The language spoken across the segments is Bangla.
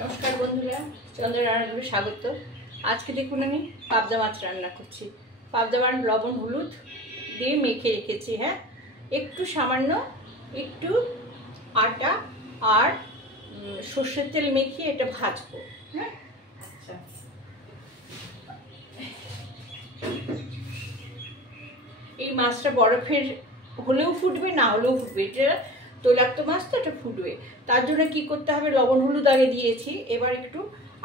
নমস্কার বন্ধুরা, চন্দ্র রান্নাঘরে স্বাগত। আজকে দেখুন আমি পাবদা মাছ রান্না করছি। পাবদা মাছ লবণ হলুদ দিয়ে মেখে রেখেছি। হ্যাঁ, একটু সামান্য একটু আটা আর সর্ষের তেল মেখে এটা ভাজবো। হ্যাঁ, আচ্ছা, এই মাছটা বরফের হলেও ফুটবে, না হলেও ফুটবে। এটা তৈলাক্ত মাছ তো, এটা ফুটবে। তার জন্য কি করতে হবে, লবণ হলুদ আগে দিয়েছি, এবার একটু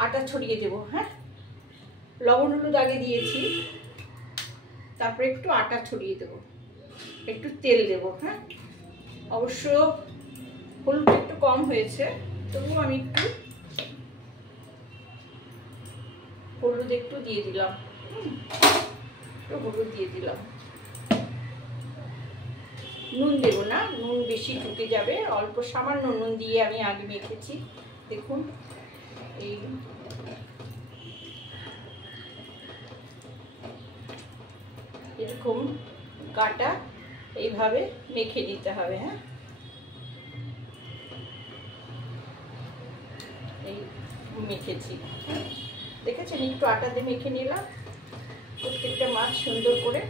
আটা ছড়িয়ে দেবো। হ্যাঁ, লবণ হলুদ আগে দিয়েছি, তারপরে একটু আটা ছড়িয়ে দেবো, একটু তেল দেবো। হ্যাঁ, অবশ্য হলুদটা একটু কম হয়েছে, তবুও আমি একটু হলুদ একটু দিয়ে দিলাম। একটু হলুদ দিয়ে দিলাম। নুন দেবো না, নুন বেশি ঢুকে যাবে, অল্প সামান্য নুন দিয়ে আমি আগে মেখেছি। দেখুন, এই এরকম কাটা এইভাবে মেখে দিতে হবে। হ্যাঁ, এই মেখেছি, দেখেছেন, একটু আটা দিয়ে মেখে নিলাম প্রত্যেকটা মাছ সুন্দর করে।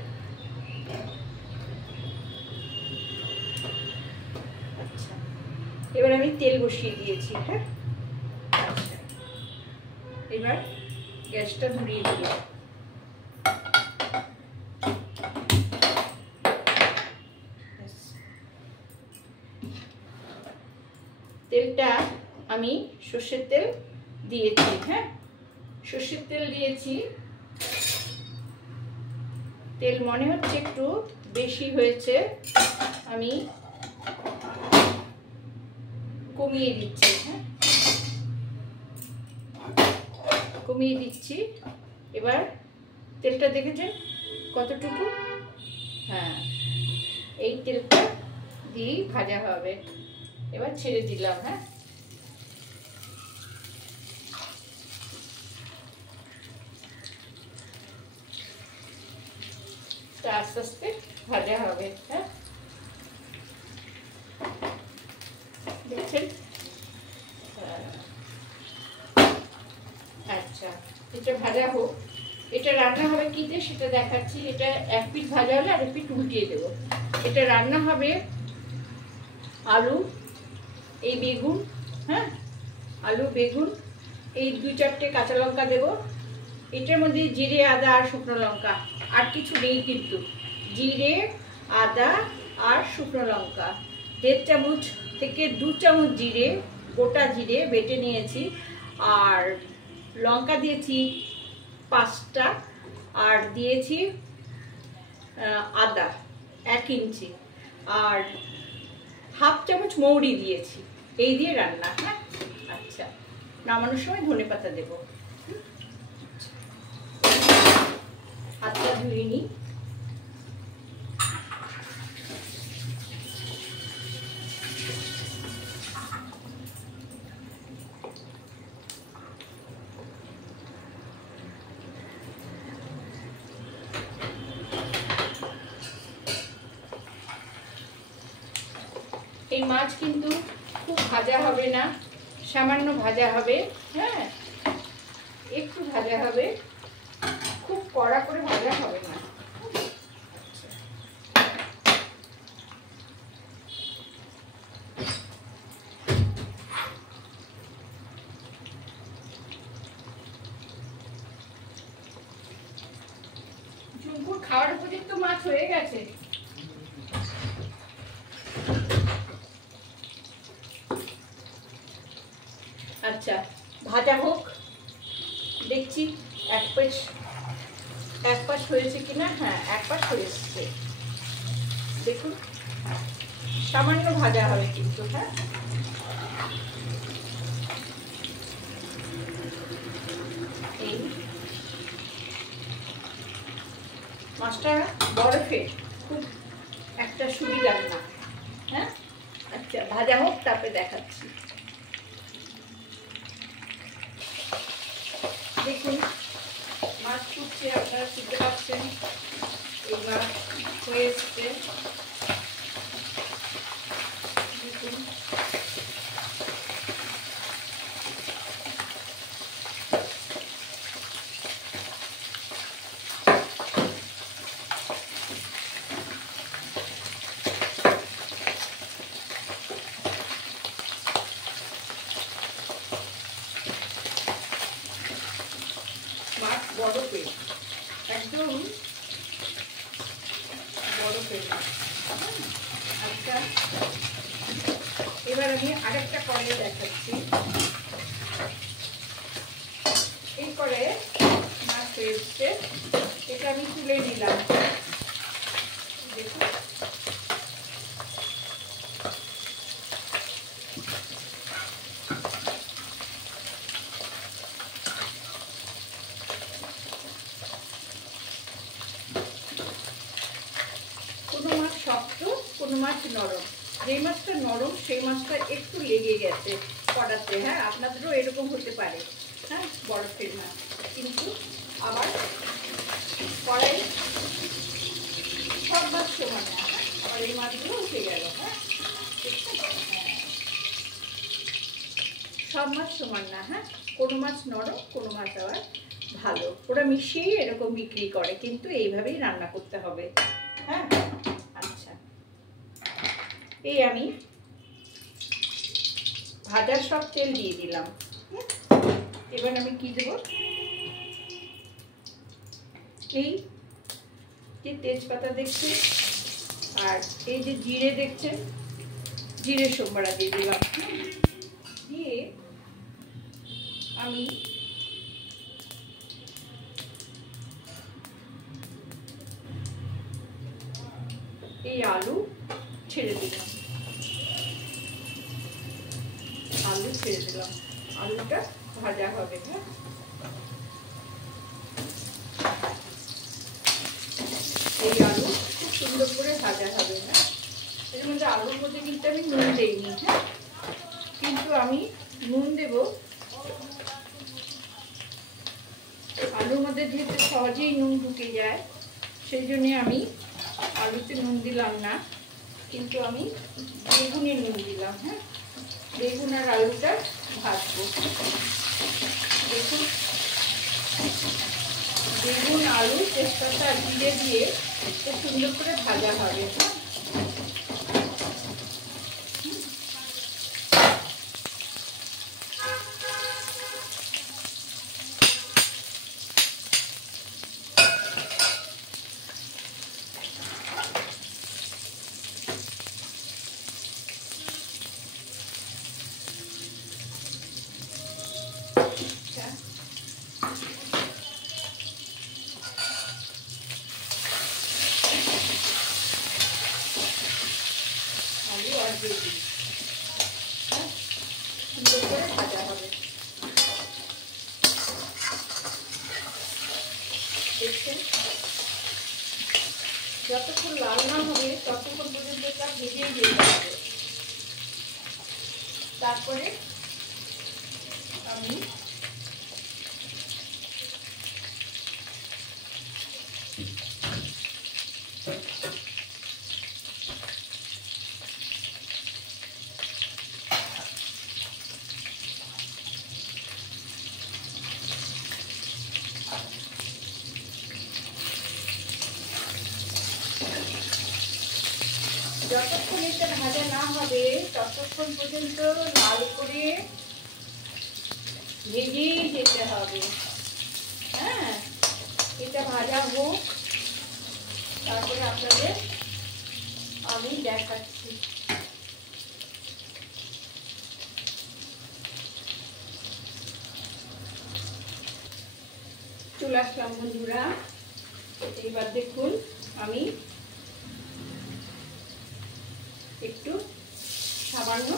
আচ্ছা, এবার আমি তেল বসিয়ে দিয়েছি। হ্যাঁ, আচ্ছা, এবার গ্যাসটা ধরিয়ে দিই। তেলটা আমি সর্ষের তেল দিয়েছি। হ্যাঁ, সর্ষের তেল দিয়েছি। তেল মনে হচ্ছে একটু বেশি হয়েছে, আমি কমিয়ে দিচ্ছি। হ্যাঁ, কমিয়ে দিচ্ছি। এবার তেলটা দেখেছেন কতটুকু? হ্যাঁ, এই তেলটা দিয়ে ভাজা হবে। এবার ছেড়ে দিলাম। হ্যাঁ, আস্তে আস্তে ভাজা হবে। হ্যাঁ, দেখছেন? আচ্ছা, এটা ভাজা হোক। এটা রান্না হবে কি দিয়ে সেটা দেখাচ্ছি। এটা এক পিঠ ভাজা হলে আর এক পিঠ উল্টিয়ে দেবো। এটা রান্না হবে আলু, এই বেগুন, হ্যাঁ, আলু বেগুন, এই 2-4টে কাঁচা লঙ্কা দেবো। এটার মধ্যে জিরে আদা আর শুকনো লঙ্কা, আর কিছু নেই কিন্তু। জিরে আদা আর শুকনো লঙ্কা, 1.5 চামচ থেকে 2 চামচ জিরে, গোটা জিরে বেটে নিয়েছি, আর লঙ্কা দিয়েছি 5টা, আর দিয়েছি আদা 1 ইঞ্চি, আর 1/2 চামচ মৌরি দিয়েছি। এই দিয়ে রান্না। হ্যাঁ, আচ্ছা, নামানোর সময় ধনেপাতা দেবো। হাতটা ধুয়ে নিই। এই মাছ কিন্তু খুব ভাজা হবে না, সামান্য ভাজা হবে। হ্যাঁ, একটু ভাজা হবে, খুব কড়া করে ভাজা হবে না। ঝুমপুর খাওয়ার উপযুক্ত মাছ হয়ে গেছে। আচ্ছা, ভাজা হোক, দেখছি এক পাশ হয়েছে কিনা। হ্যাঁ, এক পাশ হয়েছে, দেখুন। সামান্য ভাজা হবে কিন্তু। হ্যাঁ, এই মাছটা বরফের খুব একটা সুবিধা না। হ্যাঁ, আচ্ছা, ভাজা হোক, তারপরে দেখাচ্ছি। দেখুন, মাছ ফুটছে, আপনারা শুনতে পাচ্ছেন। এবার হয়ে এসছে, দেখুন। একদম বরফের মাছ। আচ্ছা, এবার আমি আরেকটা কড়াই দেখাচ্ছি। এই করে মাছ হয়ে এসছে, এটা আমি তুলে নিলাম। দেখুন, কোনো মাছ শক্ত, কোনো মাছ নরম। যেই মাছটা নরম সেই মাছটা একটু লেগে গেছে কড়াতে। হ্যাঁ, আপনাদেরও এরকম হতে পারে। হ্যাঁ, বরফের মাছ কিন্তু আবার কড়াই সব মাছ সমান না। আর এই মাছগুলো উঠে গেল। হ্যাঁ, সব মাছ সমান না। হ্যাঁ, কোনো মাছ নরম, কোনো মাছ আবার ভালো। ওরা মিশিয়েই এরকম বিক্রি করে, কিন্তু এইভাবেই রান্না করতে হবে। হ্যাঁ, আচ্ছা, এই আমি ভাজার সব তেল দিয়ে দিলাম। এবার আমি কি দেব, এই যে তেজপাতা দেখছেন আর এই যে জিরে দেখছেন, জিরে সোমবারা দিয়ে দিলাম। দিয়ে আমি এই আলু ছেড়ে দিলাম। আলু ছেড়ে দিলাম, আলুটা ভাজা হবে। হ্যাঁ, এই আলু খুব সুন্দর করে ভাজা হবে। হ্যাঁ, এর মধ্যে আলুর মধ্যে কিন্তু আমি নুন দিইনি। হ্যাঁ, কিন্তু আমি নুন দেব। আলুর মধ্যে যেহেতু সহজেই নুন ঢুকে যায়, সেই জন্য আমি আলুতে নুন দিলাম না, কিন্তু আমি বেগুনে নুন দিলাম। হ্যাঁ, বেগুন আর আলুটা ভাজবো। দেখুন, বেগুন, আলু, তেজপাতা আর জিরে দিয়ে খুব সুন্দর করে ভাজা হবে। আলু আর বেগুন সুন্দর করে ভাজা হবে। দেখছেন, যতক্ষণ লাল না হবে ততক্ষণ পর্যন্ত তা ভেজেই যেতে হবে। তারপরে আমি যতক্ষণ এটা ভাজা না হবে ততক্ষণ পর্যন্ত লাল করে ভেজেই যেতে হবে। হ্যাঁ, এটা ভাজা হোক, তারপরে আপনাদের আমি দেখাচ্ছি। চলে আসলাম বন্ধুরা। এইবার দেখুন, আমি একটু সামান্য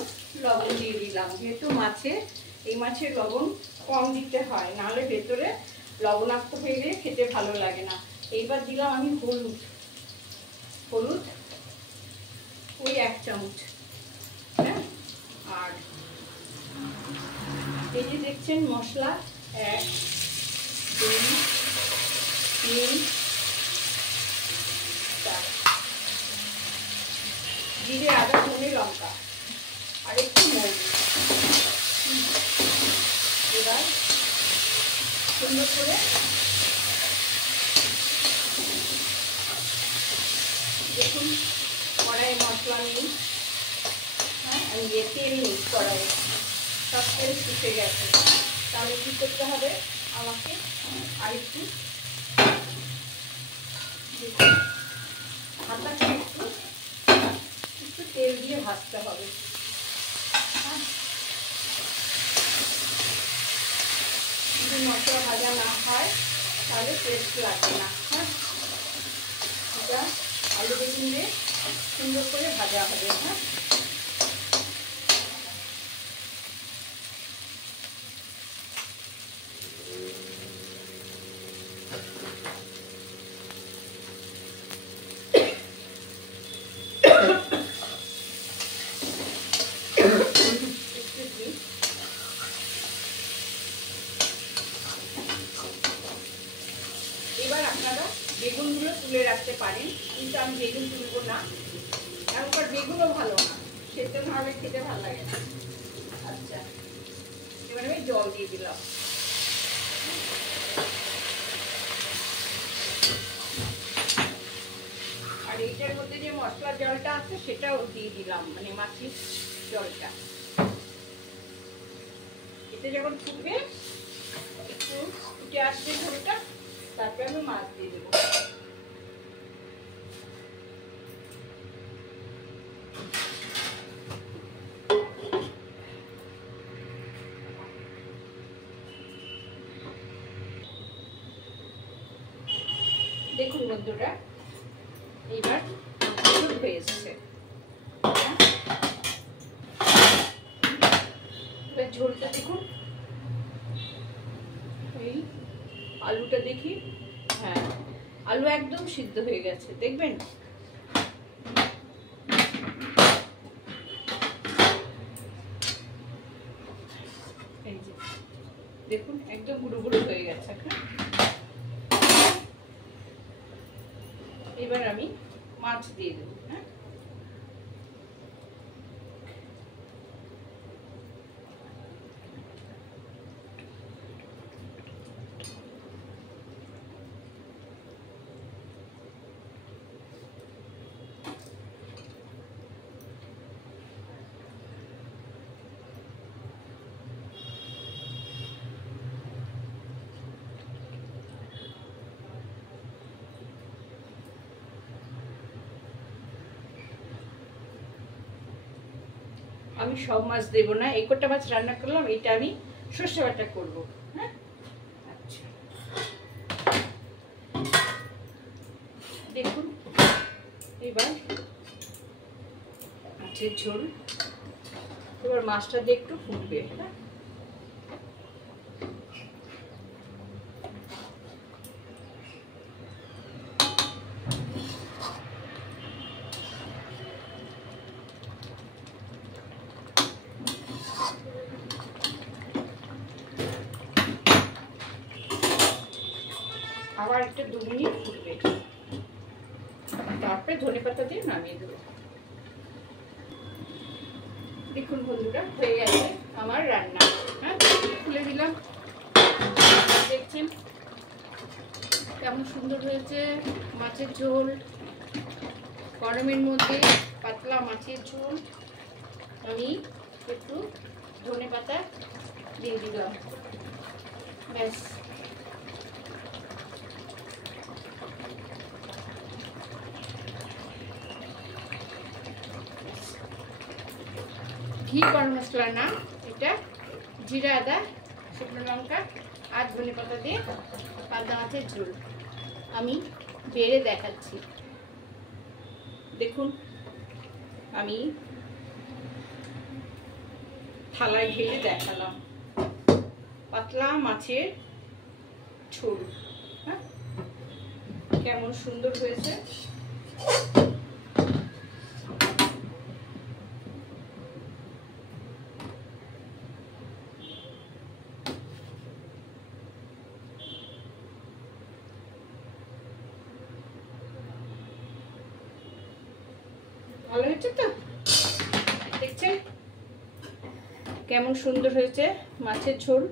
লবণ দিয়ে দিলাম। যেহেতু এই মাছের লবণ কম দিতে হয়, নাহলে ভেতরে লবণাক্ত হয়ে গিয়ে খেতে ভালো লাগে না। এইবার দিলাম আমি হলুদ ওই 1 চামচ। হ্যাঁ, আর এই যে দেখছেন মশলা 1 2 3 4 জিরে, আদা, ধনে, লঙ্কা আর একটু মৌরি। এবার সুন্দর করে দেখুন, কড়াই মশলা নেই। হ্যাঁ, আমি তেল নেই কড়াইয়ে, সব তেল শুকে গেছে। তাহলে কী করতে হবে, আমাকে আর একটু দিচ্ছি। হাতাটা একটু তেল দিয়ে ভাজতে হবে। যদি মশলা ভাজা না হয় তাহলে টেস্ট লাগবে না। হ্যাঁ, এটা আলু বেগুন দিয়ে সুন্দর করে ভাজা হবে। হ্যাঁ, এবার আপনারা বেগুনগুলো তুলে রাখতে পারেন, কিন্তু আমি বেগুন তুলবো না। এখনকার বেগুনও ভালো না, সেদ্ধ না হলে খেতে ভালো লাগে না। আচ্ছা, এবার আমি জল দিয়ে দিলাম। আর এইটার মধ্যে যে মশলার জলটা আছে সেটাও দিয়ে দিলাম, মানে মাছের জলটা। এতে যখন ফুটবে একটু ফুটে আসবে ঝোলটা, তারপরে আমি মাছ দিয়ে দেবো। দেখুন বন্ধুরা, এইবার ঝোল হয়ে এসছে। এবার ঝোলটা দেখুন, এই আলুটা দেখি, হ্যাঁ আলু একদম সিদ্ধ হয়ে গেছে, দেখবেন। এই যে দেখুন, একদম গুঁড়ো গুঁড়ো হয়ে গেছে। এবার আমি মাছ দিয়ে দেবো। হ্যাঁ, আমি সব মাছ দেব না, এই কটা মাছ রান্না করলাম, এটা আমি সর্ষে বাটা করবো। হ্যাঁ, আচ্ছা দেখুন, এবার মাছের ঝোল, এবার মাছটা দিয়ে একটু ফুটবে। হ্যাঁ, আবার একটা 2 মিনিট ফুটবে, তারপরে ধনেপাতা দিয়ে নামিয়ে দেবো। দেখুন বন্ধুরা, হয়ে গেছে আমার রান্না। হ্যাঁ, খুলে দিলাম, দেখছেন কেমন সুন্দর হয়েছে মাছের ঝোল। গরমের মধ্যে পাতলা মাছের ঝোল, আমি একটু ধনেপাতা দিয়ে দিলাম, ব্যাস। ঘি গরম মশলা না, এটা জিরা, আদা, শুকনো লঙ্কা আর ধনেপাতা দিয়ে পাতলা মাছের ঝোল আমি বেড়ে দেখাচ্ছি। দেখুন, আমি থালায় ঢেলে দেখালাম পাতলা মাছের ঝোল। হ্যাঁ, কেমন সুন্দর হয়েছে। ভালো হয়েছে তো, দেখছেন কেমন সুন্দর হয়েছে মাছের ঝোল।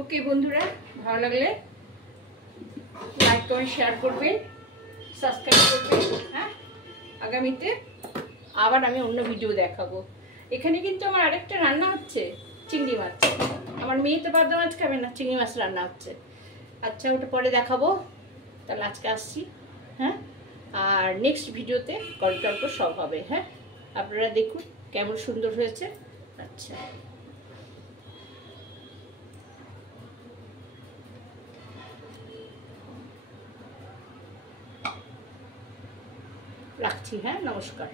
ওকে বন্ধুরা, ভালো লাগলে লাইক কমেন্ট শেয়ার করবেন, সাবস্ক্রাইব করবেন। হ্যাঁ, আগামীতে আবার আমি অন্য ভিডিও দেখাবো। এখানে কিন্তু আমার আরেকটা রান্না হচ্ছে, চিংড়ি মাছ। আমার মেয়ে তো পাবদা মাছ খাবে না, চিংড়ি মাছ রান্না হচ্ছে। আচ্ছা, ওটা পরে দেখাবো। তাহলে আজকে আসছি, হ্যাঁ। আর নেক্সট ভিডিওতে গল্প টল্প সব হবে, হ্যাঁ। আপনারা দেখুন কেমন সুন্দর হয়েছে। আচ্ছা, রাখছি, হ্যাঁ, নমস্কার।